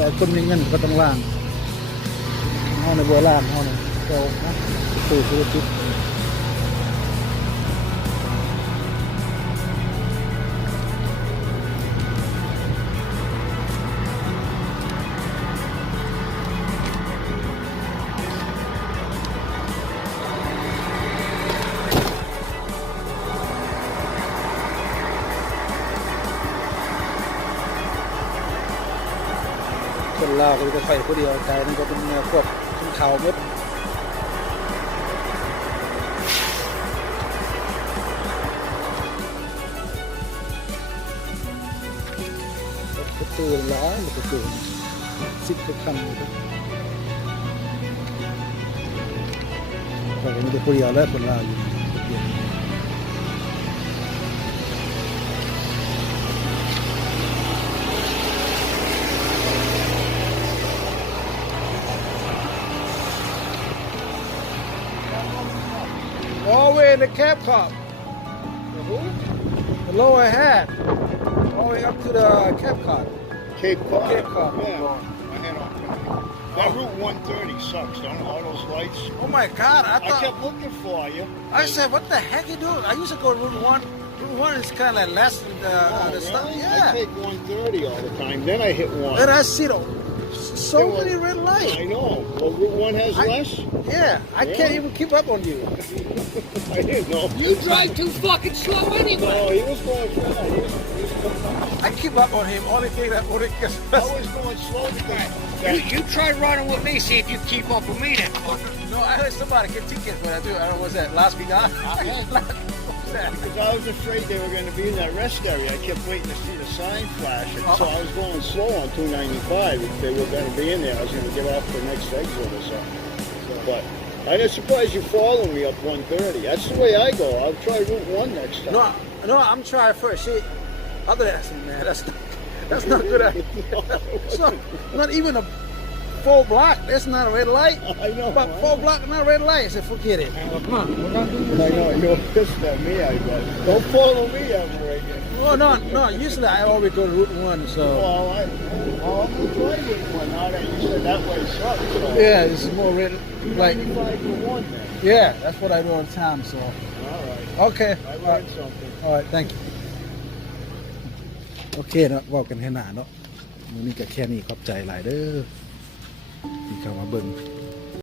แต่คนมีเงินก็ต้องล่างเอาในบัวล่างเอาในเจ้านะตู้ซื้อจิ๊บคนลาวก็จะไฟคนเดียวใจนั่นก็เป็นแนวพวกขึ้นเขาเม็ดประตูล้อประตูซิกไปคันก็มีแต่คนเดียวแล้วคนลาวอยู่all the way in the cab car. The lower hat. All the way up to the cab car. Cape Cod. Cape Cod. Yeah. My head off. That Route 130 sucks, don't it? All those lights. Oh my God! I I kept looking for you. I said, what the heck you doing? I used to go to Route 1. Route 1 is kind of less than the stuff. Really? Yeah. I take 130 all the time. Then I hit one. And I see so many red lights. I know. Well, Route 1 has less. Yeah, I can't even keep up on you. I didn't know. You drive too fucking slow anyway. No, he was going fast. He was going I keep up on him. Only thing that only gets. I was going slow because You try running with me, see if you keep up with me then. No, I heard somebody get tickets for that too. I don't know what's that. Last week on. because I was afraid they were going to be in that rest area. I kept waiting to see the sign flash, and so I was going slow on 295. If they were going to be in there, I was going to get off the next exit or something. But I'm surprised you following me up 130. That's the way I go. I'll try Route 1 next time. No, I'm trying first. See, other than that, man, that's not good. It's not even a full block. That's not a red light. I know. But full block, not a red light. I said, forget it. Come on, we're gonna do this. I know. You're pissed at me, I guess. Don't follow me ever again. Oh, no. Usually I always go to Route 1, so. Well, I'm going to try Route 1 now that you said that way sucks. So. Yeah, it's more red. Like, 295 for 1 then. yeah, that's what I do all the time, so. All right. Okay. I learned something. All right, thank you. โอเคเนาะบอกกันให้หนาเนาะมื้อนี้ก็แค่นี้ขอบใจหลายเด้อที่เข้ามาเบิ่ง